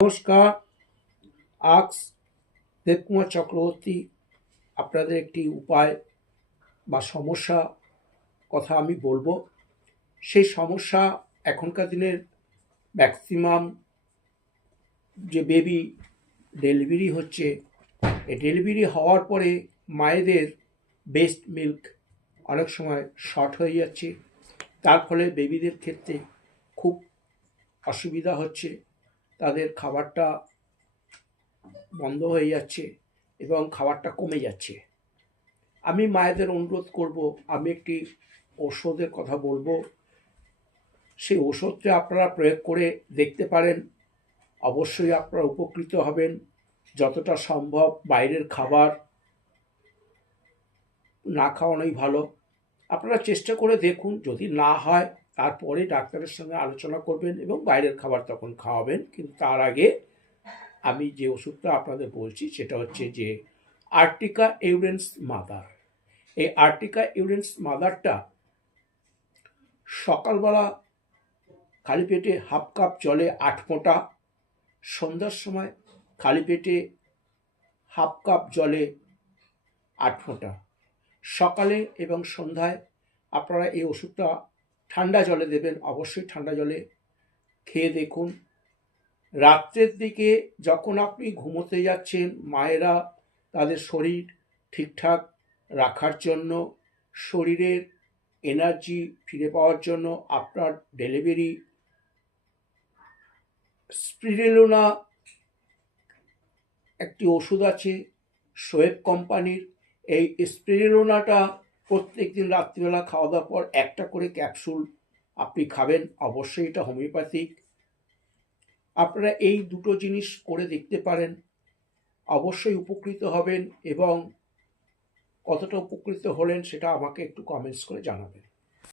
নমস্কার। আক্স দেবকুমার চক্রবর্তী আপনাদের একটি উপায় বা সমস্যা কথা আমি বলবো। সেই সমস্যা এখনকার দিনের ম্যাক্সিমাম যে বেবি ডেলিভারি হচ্ছে, এই ডেলিভারি হওয়ার পরে মায়েদের ব্রেস্ট মিল্ক অনেক সময় শর্ট হয়ে যাচ্ছে। তার ফলে বেবিদের ক্ষেত্রে খুব অসুবিধা হচ্ছে, তাদের খাবারটা বন্ধ হয়ে যাচ্ছে এবং খাবারটা কমে যাচ্ছে। আমি মায়েদের অনুরোধ করব, আমি একটি ওষুধের কথা বলবো। সেই ওষুধটা আপনারা প্রয়োগ করে দেখতে পারেন, অবশ্যই আপনারা উপকৃত হবেন। যতটা সম্ভব বাইরের খাবার না খাওয়ানোই ভালো। আপনারা চেষ্টা করে দেখুন, যদি না হয় তারপরে ডাক্তারের সঙ্গে আলোচনা করবেন এবং বাইরের খাবার তখন খাওয়াবেন। কিন্তু তার আগে আমি যে ওষুধটা আপনাদের বলছি সেটা হচ্ছে যে আর্টিকা ইউরেন্স মাদার। এই আর্টিকা ইউরেন্স মাদারটা সকালবেলা খালি পেটে হাফ কাপ জলে 8 ফোঁটা, সন্ধ্যার সময় খালি পেটে হাফ কাপ জলে 8 ফোঁটা, সকালে এবং সন্ধ্যায় আপনারা এই ওষুধটা ঠান্ডা জলে দেবেন। অবশ্যই ঠান্ডা জলে খেয়ে দেখুন। রাত্রের দিকে যখন আপনি ঘুমোতে যাচ্ছেন, মায়েরা তাদের শরীর ঠিকঠাক রাখার জন্য, শরীরের এনার্জি ফিরে পাওয়ার জন্য আপনার ডেলিভারি স্পিরিলুনা একটি ওষুধ আছে শোয়েব কোম্পানির। এই স্পিরিলুনাটা প্রত্যেক দিন রাত্রিবেলা খাওয়া দাওয়ার পর একটা করে ক্যাপসুল আপনি খাবেন। অবশ্যই এটা হোমিওপ্যাথিক। আপনারা এই দুটো জিনিস করে দেখতে পারেন, অবশ্যই উপকৃত হবেন এবং কতটা উপকৃত হলেন সেটা আমাকে একটু কমেন্টস করে জানাবেন।